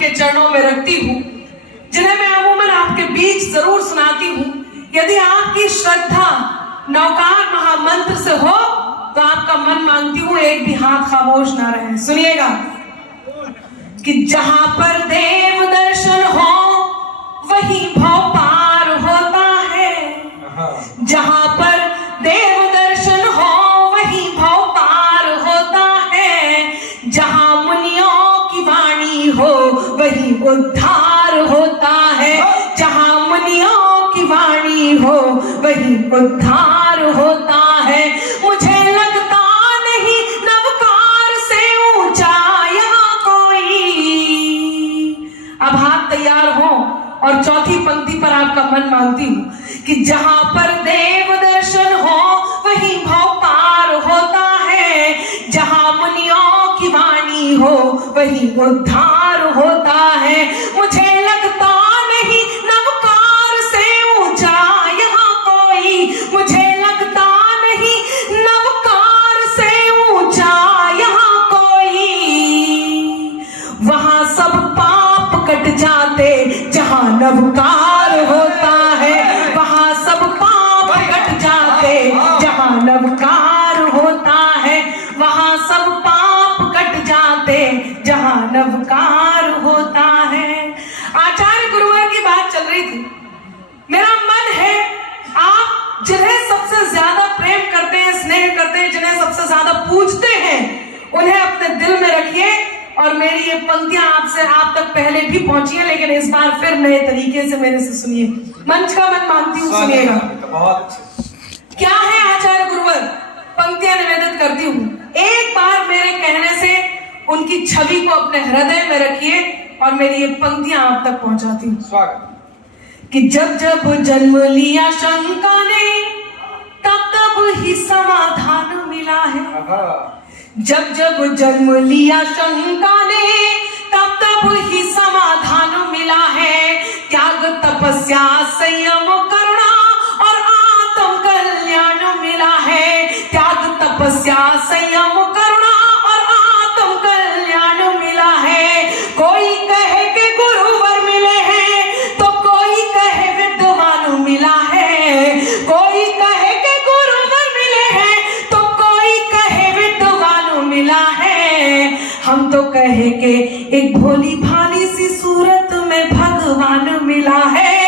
के चरणों में रखती हूँ, जिन्हें मैं अमूमन आपके बीच जरूर सुनाती हूँ। यदि आपकी श्रद्धा नवकार महामंत्र से हो तो आपका मन मांगती हूँ एक भी हाथ खामोश ना रहे। सुनिएगा कि जहां पर देव दर्शन हो वहीं भव पार होता है, जहां पर देव दर्शन हो वहीं भव पार होता है, जहां मुनियों की वाणी हो वहीं उद्धार होता है, जहां मुनियों की वाणी हो वहीं उद्धार होता है। मुझे लगता नहीं नवकार से ऊंचा यहाँ कोई। अब हाथ तैयार हो और चौथी पंक्ति पर आपका मन मांगती हूं कि जहां पर देव दर्शन हो वहीं भव पार होता है, जहां मुनियों की वाणी हो वहीं उद्धार होता है। मुझे लगता नहीं नवकार से ऊंचा यहाँ कोई, मुझे लगता नहीं नवकार से ऊंचा यहाँ कोई। वहां सब पाप कट जाते जहां नवकार होता है, वहां सब पाप कट जाते जहां नवकार होता है, वहां सब पाप कट जाते जहां नवकार होता है। आचार्य गुरुवर की बात चल रही थी। मेरा मन है आप जिन्हें सबसे ज्यादा प्रेम करते हैं, स्नेह करते हैं, जिन्हें सबसे ज्यादा पूजते हैं, उन्हें अपने दिल में रखिए। और मेरी ये पंक्तियां आपसे आप तक पहले भी पहुंची है, लेकिन इस बार फिर नए तरीके से मेरे से सुनिए। मंच का मन मांगती हूँ सुनिएगा। क्या है आचार्य गुरुवर? पंक्तियां निवेदित करती हूँ। एक बार मेरे कहने से उनकी छवि को अपने हृदय में रखिए और मेरी ये पंक्तियां आप तक पहुंचाती हूँ। स्वागत। कि जब जब जन्म लिया शंका ने तब तब ही समाधान मिला है, जब जब जन्म लिया शंका ने तब तब ही समाधान मिला है। त्याग तपस्या संयम करुणा और आत्म कल्याण मिला है, त्याग तपस्या संयम करुणा और आत्म कल्याण मिला है। कोई कहे कि गुरुवर मिले हैं तो कोई कहे विद्वान मिला है, कोई कहे कि गुरुवर मिले हैं तो कोई कहे विद्वान मिला है। हम तो कहे कि एक भोली भाली सी सूरत में भगवान मिला है,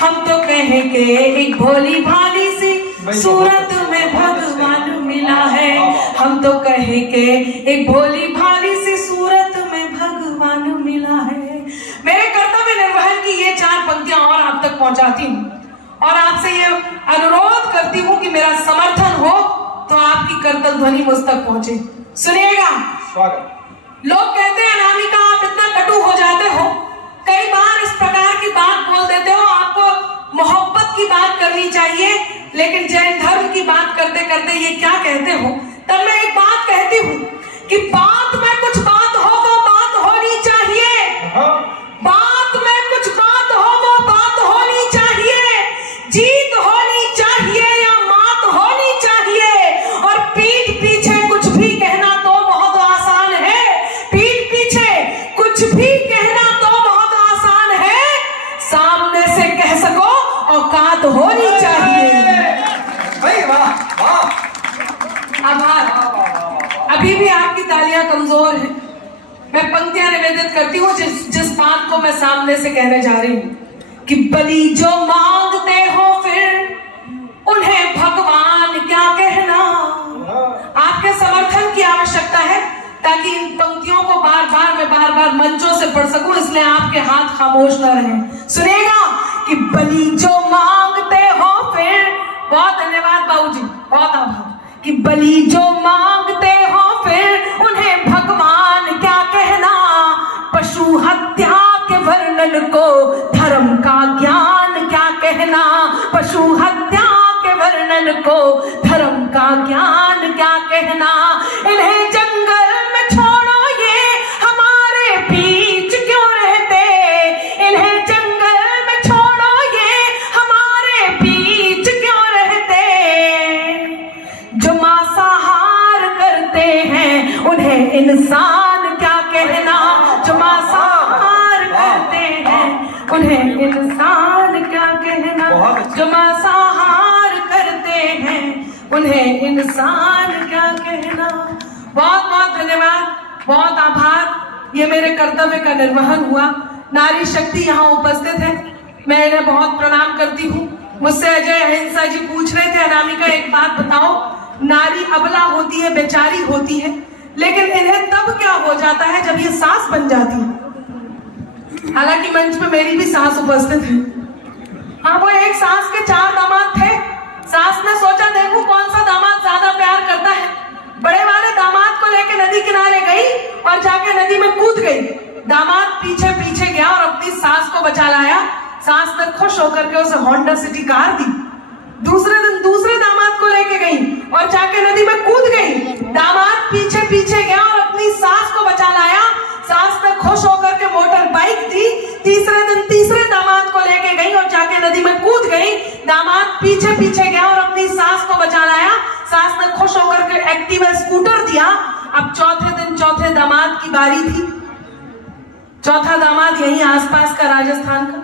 हम तो कहे कि एक भोली भाली सी सूरत में भगवान मिला है, हम तो कहे कि एक भोली भाली सी सूरत में भगवान मिला है। मेरे कर्तव्य निर्वहन की ये 4 पंक्तियां और आप तक पहुंचाती हूँ और आपसे ये अनुरोध करती हूँ कि मेरा समर्थन हो तो आपकी करतल ध्वनि मुझ तक पहुंचे। सुनिएगा। स्वागत। लोग कहते हैं अनामिका आप इतना कटु हो जाते हो, कई बार इस प्रकार की बात बोल देते हो, आपको मोहब्बत की बात करनी चाहिए, लेकिन जैन धर्म की बात करते करते ये क्या कहते हो। तब मैं एक बात कहती हूँ कि बात में कुछ बात हो वो बात होनी चाहिए, बात में कुछ बात हो वो बात होनी चाहिए, जीत होनी चाहिए या मात होनी चाहिए। और पीठ पीछे कुछ भी कहना तो बहुत आसान है, पीठ पीछे कुछ भी कहना तो बहुत आसान है, सामने से कह सको औकात होनी चाहिए। भाई वाह वाह। आभार। अभी भी आपकी तालियां कमजोर हैं। मैं पंक्तियां निवेदित करती हूँ जिस बात को मैं सामने से कहने जा रही हूँ कि बलि जो मांगते हो फिर उन्हें भगवान क्या कहना। आपके समर्थन की आवश्यकता है ताकि इन पंक्तियों को बार बार मंचों से पढ़ सकूं, इसलिए आपके हाथ खामोश न रहें। सुनिएगा कि बलि जो मांगते हो फिर, बहुत धन्यवाद बाबूजी, बहुत आभार। कि बलि जो मांगते हो फिर उन्हें भगवान क्या कहना। पशु हत्या के वर्णन को धर्म का ज्ञान क्या कहना, पशु हत्या के वर्णन को धर्म का ज्ञान क्या कहना। इन्हें जंगल में छोड़ो ये हमारे बीच क्यों रहते, इन्हें जंगल में छोड़ो ये हमारे बीच क्यों रहते। जो मांसाहार करते हैं उन्हें इंसान है इंसान क्या कहना। बहुत बहुत धन्यवाद, बहुत आभार। ये मेरे कर्तव्य का निर्वहन हुआ। नारी शक्ति यहाँ उपस्थित है, मैं इन्हें बहुत प्रणाम करती हूँ। मुझसे अजय अहिंसा जी पूछ रहे थे, अनामिका एक बात बताओ, नारी अबला होती है, बेचारी होती है, लेकिन इन्हें तब क्या हो जाता है जब ये सास बन जाती है। हालांकि मंच में मेरी भी सास उपस्थित है। हाँ, वो एक सास के 4 दामाद थे। सास ने सोचा देखूं कौन सा दामाद ज्यादा प्यार करता है। बड़े वाले दामाद को लेके नदी किनारे गई और जाके नदी में कूद गई। दामाद पीछे पीछे गया और अपनी सास को बचा लाया। सास ने खुश होकर के उसे होंडा सिटी कार दी। दूसरे दिन दूसरे दामाद को लेके गई और जाके नदी में कूद गई। दामाद पीछे पीछे गया और अपनी सास को बचा लाया। सास ने खुश होकर के मोटर बाइक दी। तीसरे दिन तीसरे दामाद को लेके गई और जाके नदी में कूद गई। दामाद पीछे पीछे गया और अपनी सास को बचा लाया। सास ने खुश होकर के एक्टिवा स्कूटर दिया। अब चौथे दिन चौथे दामाद की बारी थी। चौथा दामाद यहीं आसपास का, राजस्थान का।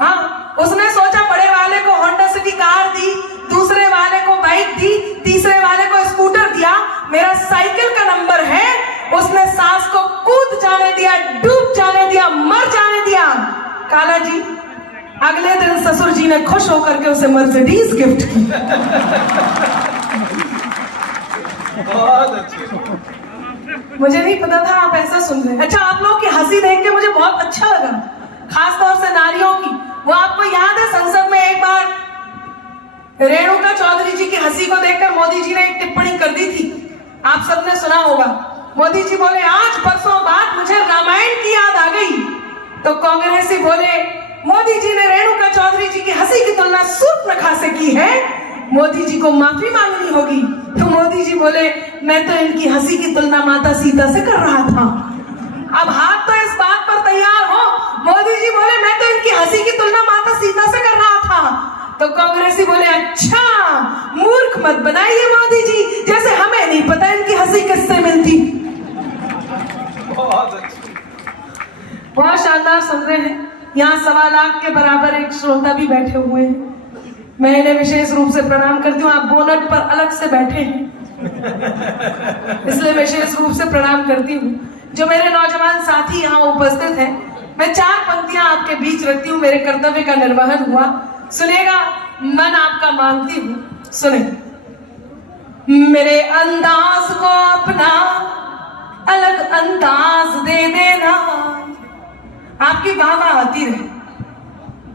हाँ, उसने सोचा बड़े वाले को होंडा सिटी कार दी, दूसरे वाले को बाइक दी, तीसरे वाले को स्कूटर दिया, मेरा साइकिल का नंबर है। उसने सास को कूद जाने दिया, डूब जाने दिया, मर जाने दिया। काला जी अगले दिन ससुर जी ने खुश होकर के उसे मर्सिडीज गिफ्ट की। बहुत अच्छे। मुझे नहीं पता था आप ऐसा सुन रहे हैं। अच्छा, आप लोगों की हंसी देख के मुझे बहुत अच्छा लगा, खासतौर से नारियों की। वो आपको याद है संसद में एक बार रेणुका चौधरी जी की हंसी को देखकर मोदी जी ने एक टिप्पणी कर दी थी, आप सबने सुना होगा। मोदी जी बोले आज बरसों बाद मुझे रामायण की याद आ गई। तो कांग्रेसी बोले मोदी जी ने रेणुका चौधरी जी की हंसी की तुलना सूर्पनखा से की है, मोदी जी को माफी मांगनी होगी। तो मोदी जी बोले मैं तो इनकी हंसी की तुलना माता सीता से कर रहा था। अब हाथ तो इस बात पर तैयार हो। मोदी जी बोले मैं तो इनकी हंसी की तुलना माता सीता से कर रहा था। तो कांग्रेसी बोले अच्छा, मूर्ख मत बनाइए मोदी जी, जैसे हमें नहीं पता इनकी हंसी किससे मिलती। बहुत शानदार सुन रहे हैं। यहाँ 1.25 लाख के बराबर एक श्रोता भी बैठे हुए हैं। मैं इन्हें विशेष रूप से प्रणाम करती हूँ। आप बोनट पर अलग से बैठे हैं इसलिए विशेष रूप से प्रणाम करती हूँ। जो मेरे नौजवान साथी यहाँ उपस्थित हैं, मैं 4 पंक्तियां आपके बीच रखती हूँ। मेरे कर्तव्य का निर्वहन हुआ, सुनेगा, मन आपका मांगती हूँ, सुने। मेरे अंदाज को अपना अलग अंदाज दे देना। आपकी वाह वाह आती रहे।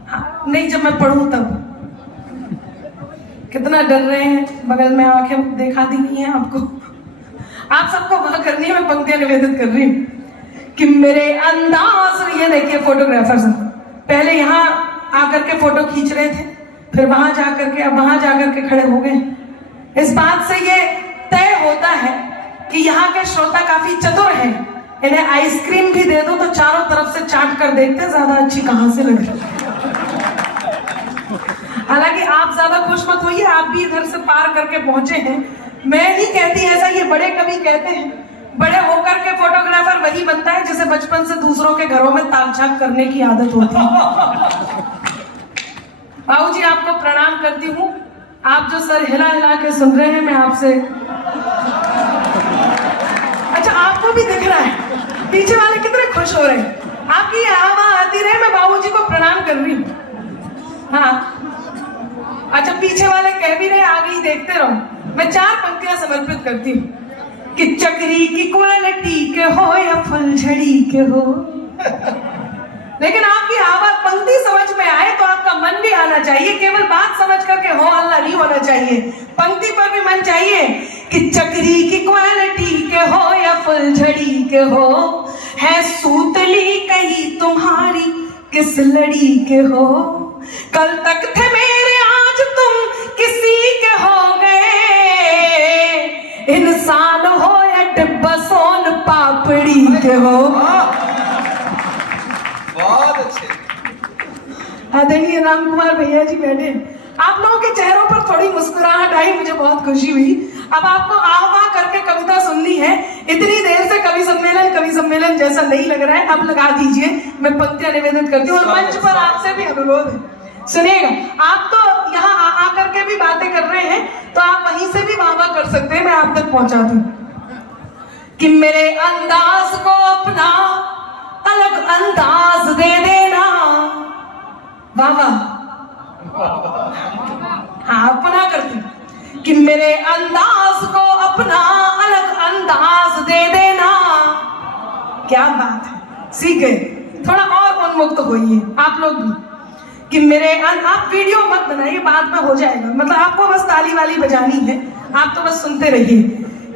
हाँ, नहीं जब मैं पढ़ूं तब। कितना डर रहे हैं, बगल में आंखें देखा दी नहीं है आपको। आप सबको वह करनी है, मैं पंक्तियां निवेदित कर रही हूँ कि मेरे अंदाज। ये देखिए फोटोग्राफर सब पहले यहाँ आकर के फोटो खींच रहे थे, फिर वहां जाकर के, अब वहां जाकर के खड़े हो गए। इस बात से ये तय होता है कि यहाँ के श्रोता काफी चतुर हैं। इन्हें आइसक्रीम भी दे दो तो चारों तरफ से चाट कर देखते हैं ज्यादा अच्छी कहां से लग रही। हालांकि आप ज्यादा खुश मत होइए, आप भी इधर से पार करके पहुंचे हैं। मैं नहीं कहती ऐसा, ये बड़े कवि कहते हैं। बड़े होकर के फोटोग्राफर वही बनता है जिसे बचपन से दूसरों के घरों में ताक झाक करने की आदत होती है। बाबू जी आपको प्रणाम करती हूँ। आप जो सर हिला हिला के सुन रहे हैं, मैं आपसे, अच्छा आपको भी दिख रहा है पीछे वाले कितने खुश हो रहे हैं। आपकी आवाज आती रहे, मैं बाबूजी को प्रणाम कर रही हूँ। हाँ, अच्छा पीछे वाले कह भी रहे, आगे ही देखते रहो। मैं 4 पंक्तियां समर्पित करती हूँ कि चक्री की क्वालिटी के हो या फुलझड़ी के हो। लेकिन आपकी आवाज पंक्ति समझ में आए तो आपका मन भी आना चाहिए। केवल बात समझ करके हो हल्ला नहीं होना चाहिए, पंक्ति पर भी मन चाहिए कि चक्री की क्वालिटी के हो या फुलझड़ी के हो, है सूतली कहीं तुम्हारी किस लड़ी के हो। कल तक थे मेरे आज तुम किसी के हो गए, इंसान हो या डिब्बा सोन पापड़ी के हो। बहुत अच्छे। आदरणीय राम कुमार भैया जी बैठे। आप लोगों के चेहरों पर थोड़ी मुस्कुराहट आई, मुझे बहुत खुशी हुई। अब आपको आह्वान करके कविता सुननी है। इतनी देर से कवि सम्मेलन जैसा नहीं लग रहा है, अब लगा दीजिए। मैं पंक्तियां निवेदित करती हूँ और मंच पर आपसे भी अनुरोध है, सुनिएगा। आप तो यहाँ आकर के भी बातें कर रहे हैं तो आप वहीं से भी वाह कर सकते हैं, मैं आप तक पहुंचा दूं कि मेरे अंदाज को अपना अलग अंदाज दे देना। वाह वाह, हाँ अपना करती कि मेरे अंदाज को अपना अलग अंदाज दे देना। क्या बात है, सीख गए, थोड़ा और उन्मुक्त होइए आप लोग भी कि मेरे आप वीडियो मत बनाइए, बाद में हो जाएगा, मतलब आपको बस ताली वाली बजानी है, आप तो बस सुनते रहिए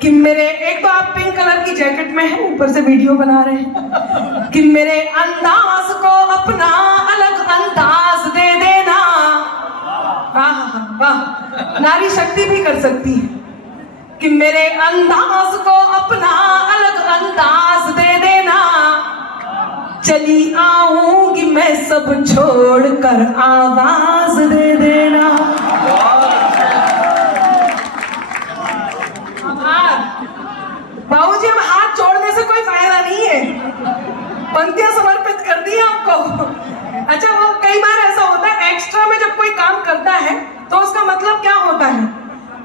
कि मेरे, एक तो आप पिंक कलर की जैकेट में हैं, ऊपर से वीडियो बना रहे हैं कि मेरे अंदाज को अपना अलग अंदाज दे देना। वाह, नारी शक्ति भी कर सकती है कि मेरे अंदाज को अपना अलग अंदाज दे देना। चली आऊंगी मैं सब छोड़कर आवाज दे देना। बाबूजी अब हाथ जोड़ने से कोई फायदा नहीं है, पंक्तियां समर्पित कर दी आपको। अच्छा, वो कई बार ऐसा होता है एक्स्ट्रा में जब कोई काम करता है तो उसका मतलब क्या होता है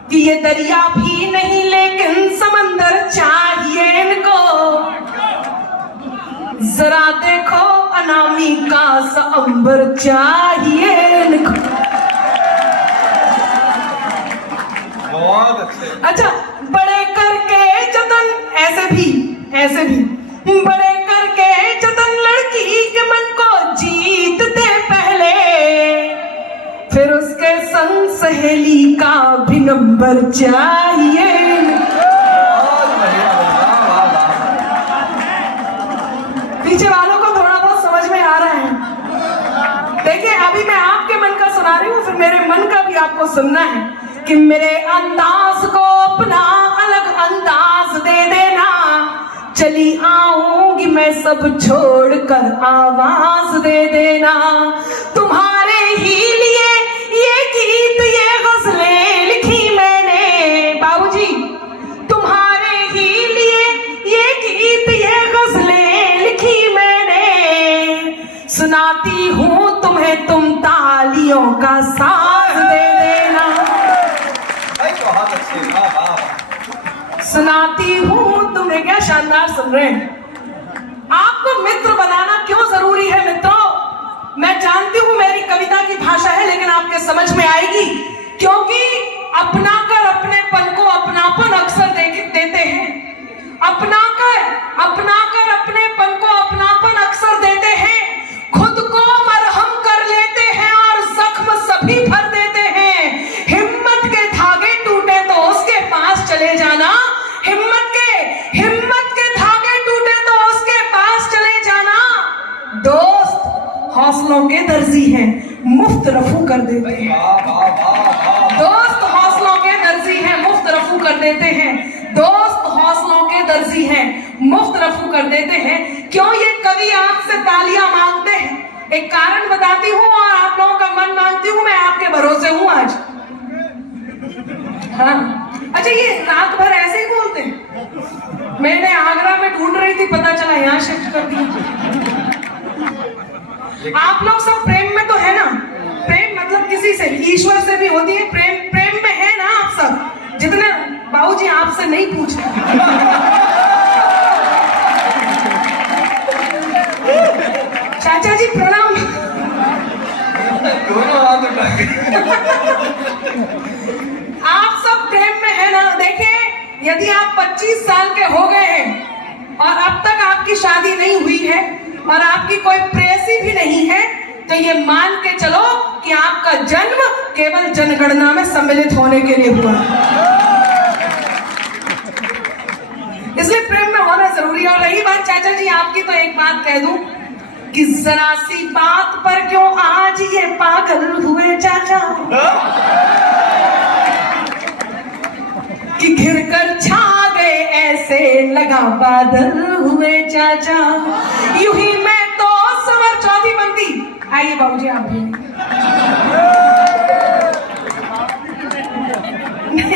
कि ये दरिया भी नहीं लेकिन समंदर चाहिए इनको। जरा देखो अनामिका सा अंबर चाहिए इनको। बहुत अच्छे। अच्छा, बड़े करके जतन, ऐसे भी बड़े करके जतन लड़की के मन को जीतते पहले, फिर उसके संग सहेली का भी नंबर चाहिए। पीछे वालों को थोड़ा बहुत समझ में आ रहा है। देखिए, अभी मैं आपके मन का सुना रही हूँ, फिर मेरे मन का भी आपको सुनना है कि मेरे अंदाज को अपना अलग अंदाज दे देना। चली आऊंगी मैं सब छोड़कर आवाज दे देना। तुम्हारे ही लिए ये गीत ये गजलें लिखी मैंने बाबूजी, तुम्हारे ही लिए ये गीत ये गजलें लिखी मैंने। सुनाती हूँ तुम्हें, तुम तालियों का साथ दे देना। बहुत अच्छे, वाह वाह। सुनाती हूँ तुम्हें, क्या शानदार सुन रहे हैं। आपको मित्र बनाना क्यों जरूरी है मित्रों? मैं जानती हूँ मेरी कविता की भाषा है, लेकिन आपके समझ में आएगी, क्योंकि अपनाकर अपनेपन को अपनापन अक्सर देते हैं। अपनाकर अपनेपन को अपनापन अक्सर देते हैं। खुद को मरहम कर लेते हैं और जख्म सभी भर देते हैं। हिम्मत के धागे टूटे तो उसके पास चले जाना। हिम्मत के धागे टूटे तो उसके पास चले जाना। दोस्त हौसलों के दर्जी हैं, मुफ्त रफू कर देते हैं। दोस्त हौसलों के दर्जी हैं, मुफ्त रफू कर देते हैं। दोस्त हौसलों के दर्जी हैं, मुफ्त रफू कर देते हैं। क्यों ये कवि आपसे तालियां मांगते हैं? एक कारण बताती हूँ और आप लोगों का मन मांगती हूँ, मैं आपके भरोसे हूँ आज। हाँ, अच्छा, ये रात भर ऐसे ही बोलते हैं? मैंने आगरा में ढूंढ रही थी, पता चला यहाँ शिफ्ट कर दिया। आप लोग सब प्रेम में तो है ना? प्रेम मतलब किसी से, ईश्वर से भी होती है प्रेम। प्रेम में है ना आप सब? जितने बाबूजी आपसे नहीं पूछ रहे। चाचा जी प्रणाम। दोनों हाथ उठा के। आप सब प्रेम में है ना? देखिए, यदि आप 25 साल के हो गए हैं और अब तक आपकी शादी नहीं हुई है और आपकी कोई प्रेयसी भी नहीं है, तो ये मान के चलो कि आपका जन्म केवल जनगणना में सम्मिलित होने के लिए हुआ। इसलिए प्रेम में होना जरूरी है। और रही बात चाचा जी आपकी, तो एक बात कह दूं कि जरा सी बात पर क्यों आज ये पागल हुए चाचा, कि घिर कर छा गए ऐसे लगा बादल हुए चाचा। यूं ही मैं तो सवर चौथी पंक्ति। आइए बाबूजी आप भी।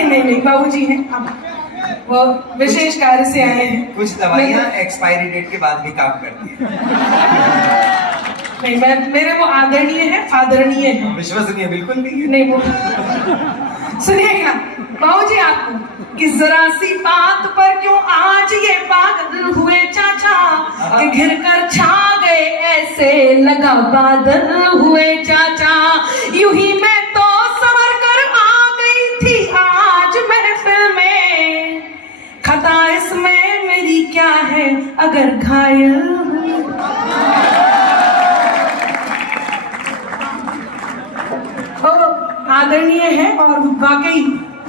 नहीं बाबूजी हैं, अब वो विशेष कार्य से आए हैं। कुछ दवाइयाँ एक्सपायरी डेट के बाद भी काम करती है। नहीं, मैं मेरे वो आदरणीय है, फादरणीय है, विश्वसनीय बिल्कुल नहीं है। नहीं वो सुनिएगा बाबू जी आपको कि जरा सी बात पर क्यों आज ये पागल हुए चाचा कि घिर कर छा गए ऐसे लगा बादल हुए चाचा। यूं ही मैं तो संवर कर आ गई थी आज महफिल में, खता इसमें मेरी क्या है अगर घायल हूं। आदरणीय है और वाकई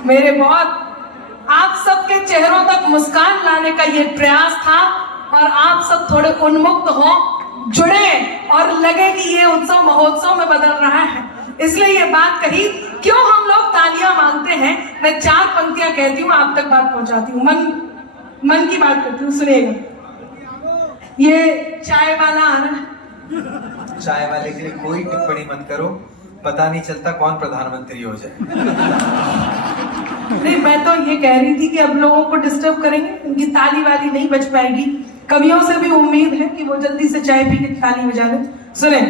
मेरे बहुत आप सबके चेहरों तक मुस्कान लाने का ये प्रयास था और आप सब थोड़े उन्मुक्त हो, जुड़े और लगे कि ये उत्सव महोत्सव में बदल रहा है, इसलिए ये बात कही। क्यों हम लोग तालियां मांगते हैं? मैं 4 पंक्तियां कहती हूँ, आप तक बात पहुंचाती हूँ, मन की बात करती हूँ, सुनिएगा। ये चाय वाला आ रहा है। चाय वाले के लिए कोई टिप्पणी मत करो, पता नहीं चलता कौन प्रधानमंत्री हो जाए। नहीं, मैं तो ये कह रही थी कि अब लोगों को डिस्टर्ब करेंगे, उनकी ताली वाली नहीं बच पाएगी। कवियों से भी उम्मीद है कि वो जल्दी से चाय पी के ताली बजा दें। सुने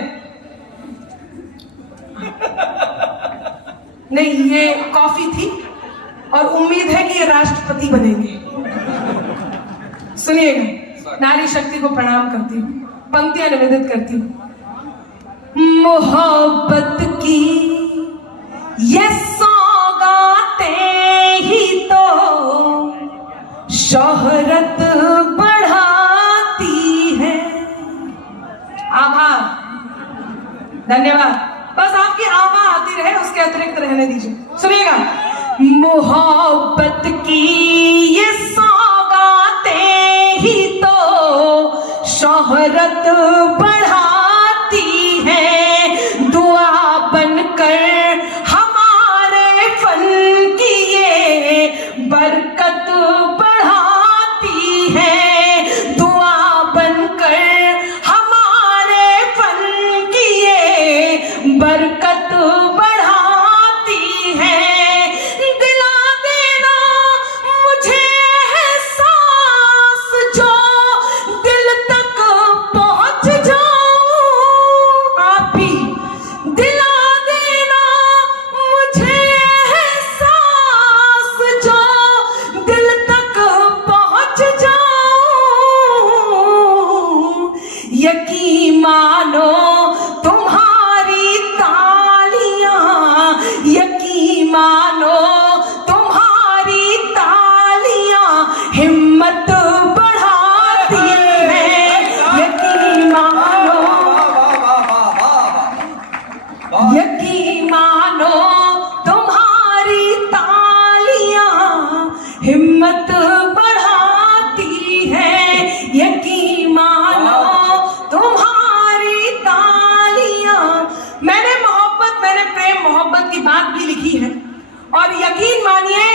नहीं, ये कॉफी थी और उम्मीद है कि ये राष्ट्रपति बनेंगे। सुनिएगा, नारी शक्ति को प्रणाम करती हूँ, पंक्तियां निवेदित करती हूँ। मोहब्बत की ये सौगातें ही तो शोहरत बढ़ाती है। आभार, धन्यवाद। बस आपकी आवाज आती रहे, उसके अतिरिक्त रहने दीजिए। सुनिएगा, मोहब्बत की ये सौगातें ही तो शोहरत बढ़ाती है, दुआ बनकर हमारे फन की ये बरकत बढ़ाती है, दुआ बनकर हमारे फन की ये बरकत बढ़ाती है। दिला देना मुझे एहसास जो दिल तक पहुंच जाऊं, आप ही दिला देना मुझे एहसास जो दिल तक पहुंच जाऊं। यकीन मानो तुम्हारी तालियां, यकीन मानो तुम्हारी तालियां हिम्मत बढ़ाती है। यकीन मानो, यकीन मानो तुम्हारी तालियां हिम्मत बढ़ाती है। यकीन मानो तुम्हारी तालियां। मैंने मोहब्बत, मैंने प्रेम मोहब्बत की बात भी लिखी है और यकीन मानिए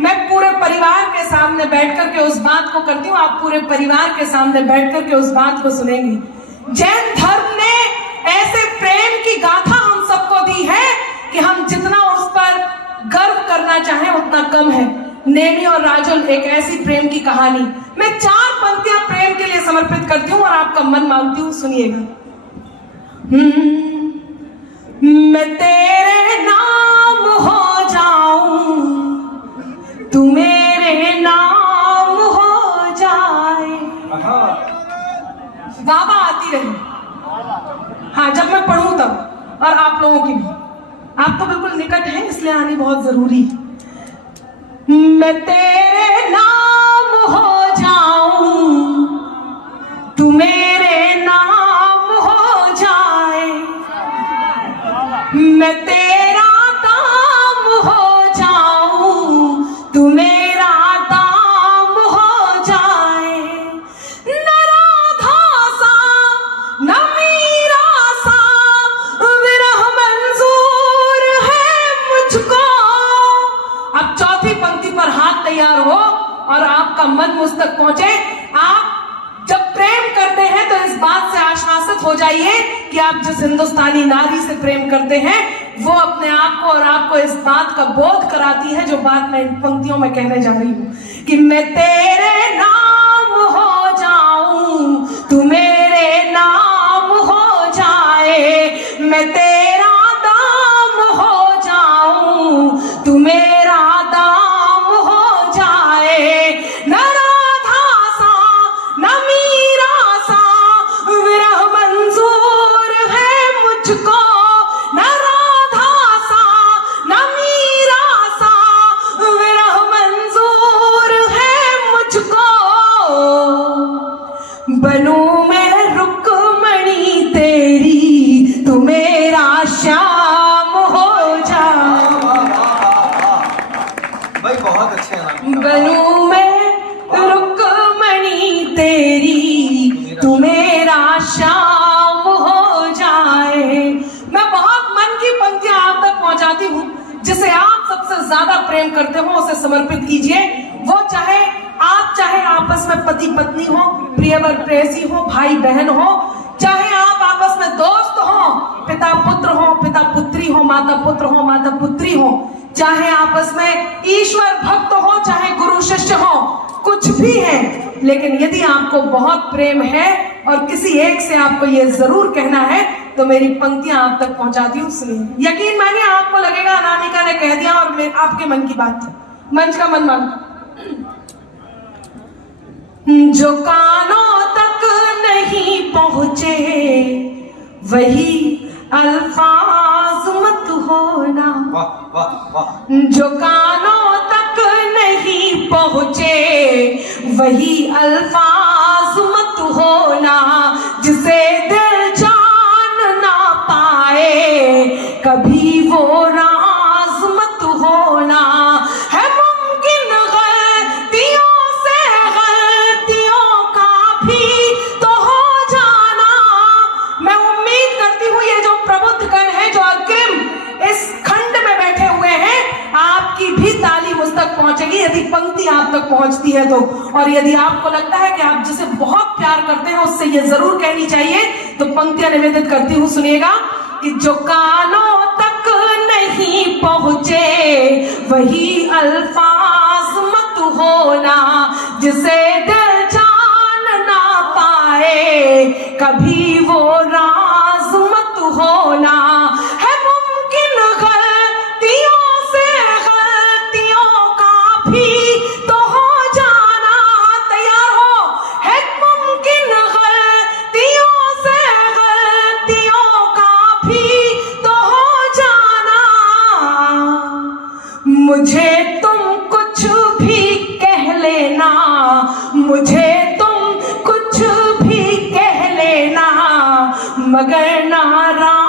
मैं पूरे परिवार के सामने बैठ कर के उस बात को करती हूँ, आप पूरे परिवार के सामने बैठ कर के उस बात को सुनेंगे। जैन धर्म ने ऐसे प्रेम की गाथा हम सबको दी है कि हम जितना उस पर गर्व करना चाहें उतना कम है। नेमी और राजुल एक ऐसी प्रेम की कहानी, मैं 4 पंक्तियां प्रेम के लिए समर्पित करती हूँ और आपका मन मांगती हूँ, सुनिएगा। मैं तेरे नाम हो जाऊं, तू मेरे नाम हो जाए। वाह आती रही, हाँ जब मैं पढ़ूं तब, और आप लोगों की भी। आप तो बिल्कुल निकट हैं इसलिए आनी बहुत जरूरी है। मैं तेरे नाम हो जाऊं, तू मेरे नाम हो जाए, मैं तेरा दाम हो जाऊं, तू मेरा दाम हो जाए। न राधा सा न मीरा सा विरह मंजूर है मुझको। अब चौथी पंक्ति पर हाथ तैयार हो और आपका मन मुझ तक पहुंचे। आप जब प्रेम करते हैं तो इस बात से आश्वासित हो जाइए कि आप जिस हिंदुस्तानी नारी से प्रेम करते हैं वो अपने आप को और आपको इस बात का बोध कराती है जो बात मैं इन पंक्तियों में कहने जा रही हूं कि मैं तेरे नाम हो जाऊं, तू मेरे नाम हो जाए। ज्यादा प्रेम करते हो उसे समर्पित कीजिए। वो चाहे आपस में पति पत्नी हो, प्रियवर प्रेयसी हो, भाई बहन हो, चाहे आप आपस में दोस्त हो, पिता पुत्र हो, पिता पुत्री हो, माता पुत्र हो, माता पुत्री हो, चाहे आपस में ईश्वर भक्त हो, चाहे गुरु शिष्य हो, कुछ भी है, लेकिन यदि आपको बहुत प्रेम है और किसी एक से आपको ये जरूर कहना है तो मेरी पंक्तियां आप तक पहुंचाती हूँ, सुनिए। यकीन मानिए आपको लगेगा अनामिका ने कह दिया और आपके मन की बात है, मंच का मन मान। जो कानों तक नहीं पहुंचे वही अल्फाज मत होना, वाह वाह वाह। जो कानों तक नहीं पहुंचे वही अल्फाज मत होना, जिसे दिल जान ना पाए कभी वो राज मत होना। है मुमकिन गलतियों से गलतियों का भी तो हो जाना। मैं उम्मीद करती हूँ ये जो प्रबुद्ध कण है, जो अग्रिम इस खंड में बैठे हुए हैं, आपकी भी ताली मुझ तक पहुंचेगी यदि पंक्ति आप तक पहुंचती है तो। और यदि आपको लगता है कि आप जिसे बहुत प्यार करते हैं उससे ये जरूर कहनी चाहिए तो पंक्तियां निवेदित करती हूँ, सुनिएगा। कि जो कानों तक नहीं पहुंचे वही अल्फाज मत होना, जिसे दिल जान ना पाए कभी वो राज मत होना। है मुमकिन गलतियों से गलतियों का भी तो हो जाना। तैयार हो? है मुमकिन गलतियों से गलतियों का भी तो हो जाना। मुझे तुम कुछ भी कह लेना, मुझे तुम कुछ भी कह लेना, मगर नाराज